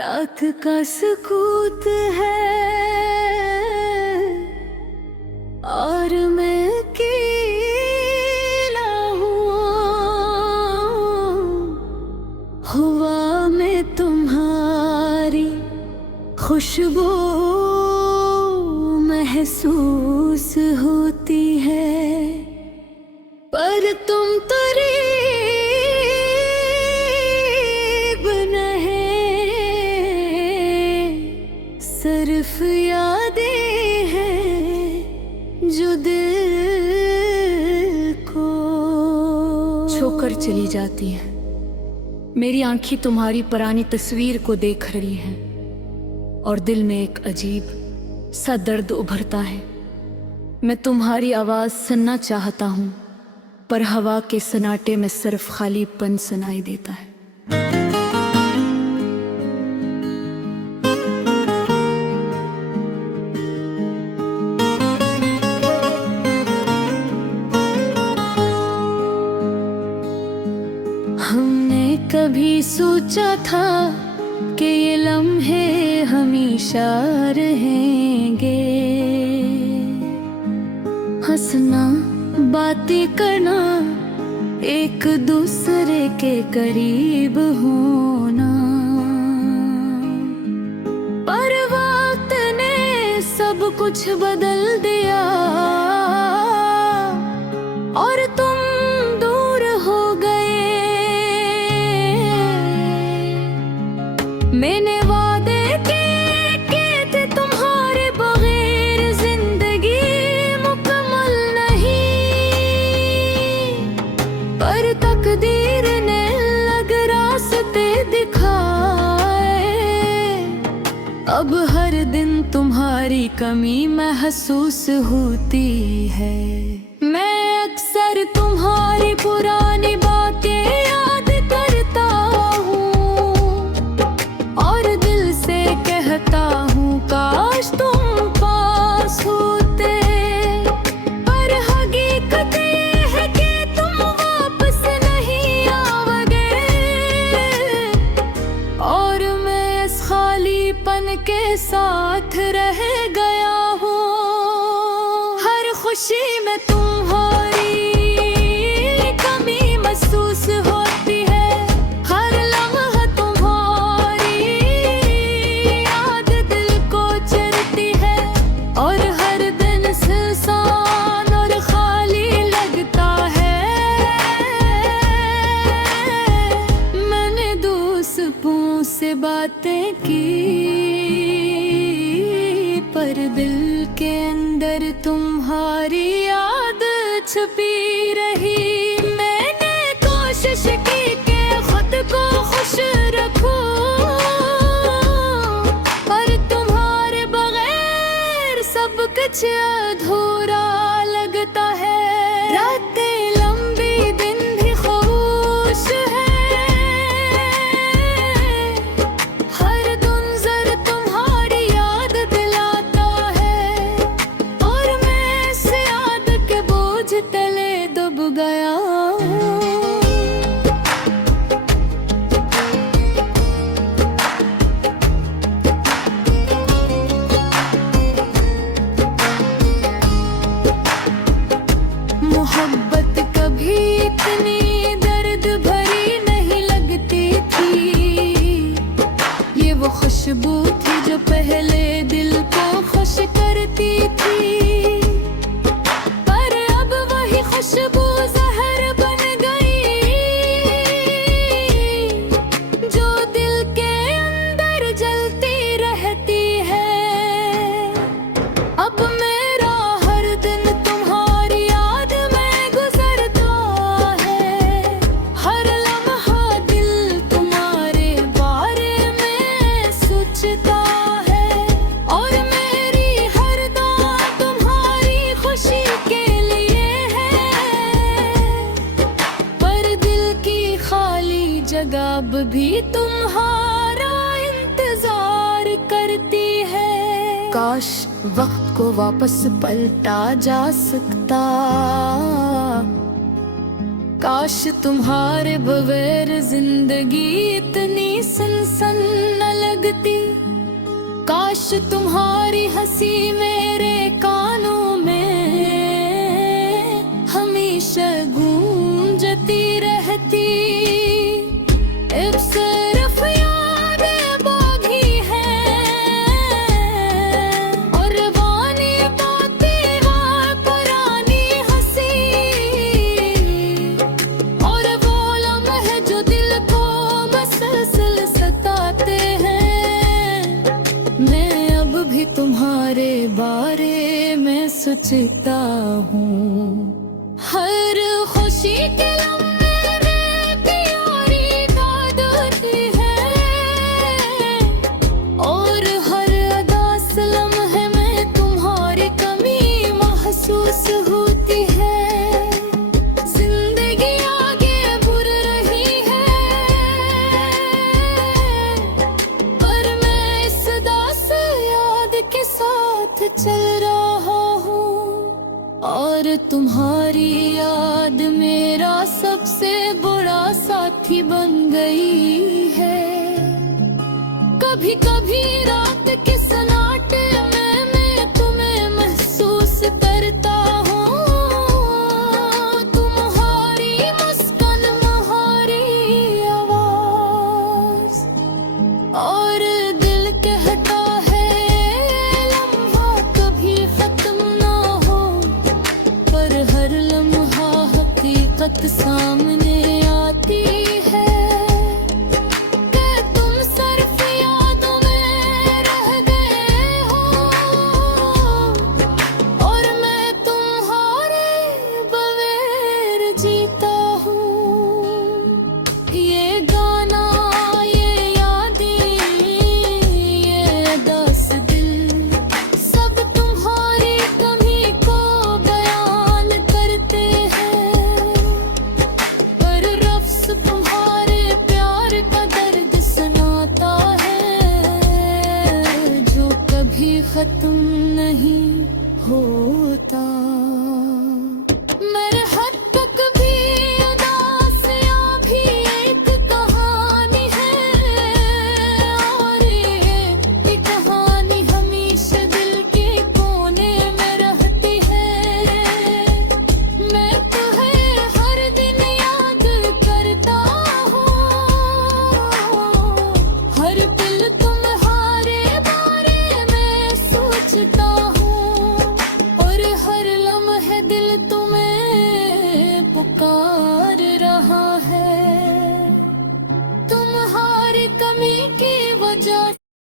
रात का सुकूत है और मैं अकेला हूँ। हुआ में तुम्हारी खुशबू महसूस होती है, पर तुम करीब नहीं, सिर्फ यादें हैं जो दिल को छोकर चली जाती हैं। मेरी आंखें तुम्हारी पुरानी तस्वीर को देख रही हैं और दिल में एक अजीब सा दर्द उभरता है। मैं तुम्हारी आवाज़ सुनना चाहता हूँ, पर हवा के सन्नाटे में सिर्फ खालीपन सुनाई देता है। हमने कभी सोचा था कि ये लम्हे हमेशा रहेंगे, हंसना बातें करना एक दूसरे के करीब होना, पर वक्त ने सब कुछ बदल दिया और तुम दूर हो गए। मैंने वादे किए थे तुम्हारे बगैर जिंदगी मुकम्मल नहीं, पर तकदीर ने अलग रास्ते दिखाए। अब हर दिन तुम्हारी कमी महसूस होती है। मैं अक्सर तुम्हारी पुरानी बातें याद करता हूँ और दिल से कहता हूँ काश तुम पास होते, पर हकीकत ये है कि तुम वापस नहीं आओगे और मैं इस खालीपन के साथ रह गया हूँ। हर खुशी में तुम्हारी कमी महसूस होती है, हर लम्हा तुम्हारी याद दिल को चुरती है और हर दिन सुनसान और खाली लगता है। मैंने दोस्तों से बातें की, पर दिल के अंदर तुम्हारी याद छुपी रही। मैंने कोशिश की कि खुद को खुश रखूं, पर तुम्हारे बगैर सब कुछ अधूरा लगता है। रातें लंबी दिन भी खुश है, हर गुंजर तुम्हारी याद दिलाता है और मैं इस याद के बोझ तले दब गया हूँ। मोहब्बत कभी इतनी दर्द भरी नहीं लगती थी, ये वो खुशबू थी जो पहले दिल को खुश करती थी, पर अब वही खुशबू जहर बन गई जो दिल के अंदर जलती रहती है। अब मेरा हर दिन तुम्हारी याद में गुजरता है, हर लम्हा दिल तुम्हारे बारे में सोचता है और मेरी हर दुआ तुम्हारी खुशी के लिए है, पर दिल की खाली जगह भी तुम्हारा इंतजार करती है। काश वक्त को वापस पलटा जा सकता, काश तुम्हारे बगैर जिंदगी इतनी सनसन न लगती। काश तुम्हारी हंसी मेरे कानों में हमेशा गूंजती रहती। अब सिर्फ यादें बाकी हैं और वानी बातें और पुरानी हंसी और वो लम्हे जो दिल को मुसलसल सताते हैं। मैं अब भी तुम्हारे बारे में सोचता हूँ। हर खुशी के लम्हे में प्यारी याद आती है और हर उदास लम्हे में तुम्हारी कमी महसूस होती है। जिंदगी आगे बढ़ रही है पर मैं इस दास याद के साथ चल रहा हूँ और तुम्हारी याद मेरा सबसे बड़ा साथी बन गई है। कभी कभी रात के सन्नाटे में मैं तुम्हें महसूस करता हूँ। तुम्हारी मुस्कान तुम्हारी आवाज और दिल कहता है लम्हा कभी खत्म ना हो। पर हर लम्हा हकीकत सामने आती है कि तुम सिर्फ यादों में रह गए हो और मैं तुम्हारे बगैर जीता हूँ। ये गाना ये यादें ये अदास दिल सब तुम्हारी कमी को बयान करते हैं। पर रफ्स तुम्हारे प्यार का दर्द सुनाता है जो कभी खत्म नहीं होता।